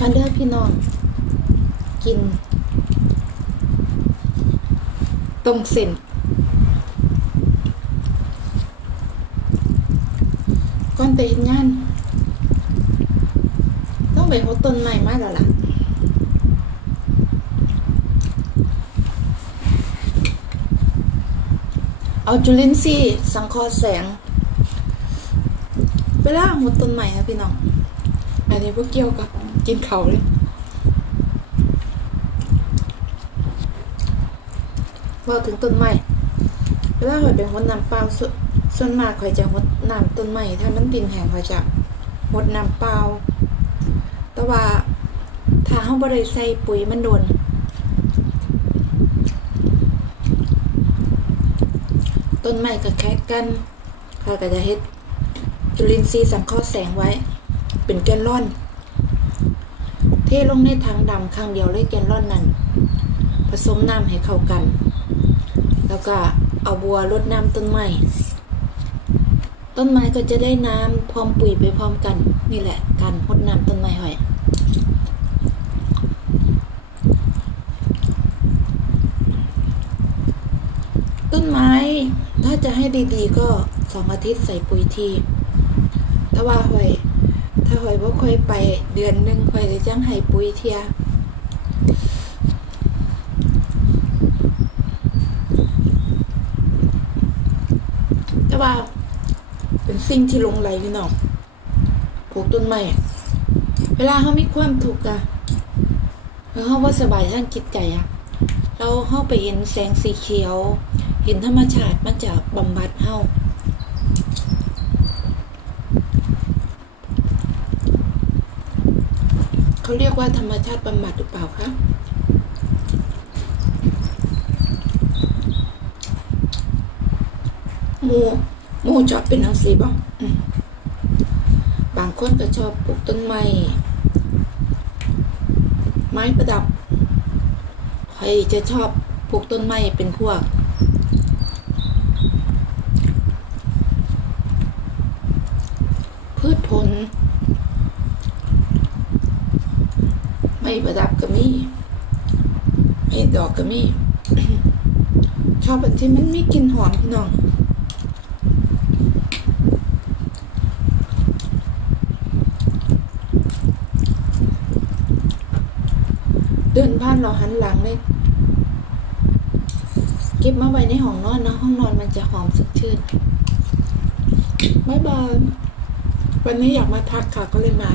มาเด้อพี่น้อง กินต้มเส้นก่อนไปเฮ็ดงาน ต้องไปหดต้นใหม่มาแล้วล่ะเอาจุลินทรีย์สังเคราะห์แสงเวลาหดต้นใหม่นะพี่น้อง อันนี้พวกเกี่ยวกับกินเขาเลยพอถึงต้นไม้เวลาข่อยเป็นหดน้ำเปล่าส,ส่วนมากข่อยจะหดน้ำต้นไม้ถ้ามันดินแห้งข่อยจะหดน้ำเปล่าแต่ว่าถ้าเฮาบ่ได้ใส่ปุ๋ยมันโดนต้นไม้ก็แค่กันข้าก็จะเฮ็ดจุลินทรีย์สังเคราะห์แสงไว้ เป็นแกนลอน เทลงในถังดำข้างเดียวเลยแกนลอนนั้น ผสมน้ำให้เข้ากัน แล้วก็เอาบัวรดน้ำต้นไม้ต้นไม้ก็จะได้น้ำพร้อมปุ๋ยไปพร้อมกัน นี่แหละ การรดน้ำต้นไม้หอย ต้นไม้ถ้าจะให้ดีๆก็สองอาทิตย์ใส่ปุ๋ยทีถ้าว่าหอย ถ้าหอยว่าค่อยไปเดือนหนึ่งค่อยจะจ้างให้ปุ๋ยเทียแต่ว่าเป็นสิ่งที่ลงไหลพี่น้องปลูกต้นไม้เวลาเขามีความทุกข์อะแล้วเขาว่าสบายทางจิตใจอะเราเข้าไปเห็นแสงสีเขียว เห็นธรรมชาติมันจะบำบัดเฮา เขาเรียกว่าธรรมชาติบำบัดหรือเปล่าคะหมูมูชอบเป็นหนังสีบ้างอืมบางคนก็ชอบปลูกต้นไม้ไม้ประดับใครจะชอบปลูกต้นไม้เป็นพวก พืชผล ไม่ประดับก็มีไม่ดอกก็มีชอบแบบที่มันมีกลิ่นหอมพี่น้องเดินผ่านเราหันหลังเลยเก็บมาไว้ในห้องนอนนะห้องนอนมันจะหอมสดชื่นบายบายวันนี้อยากมาทักค่ะก็เลยมา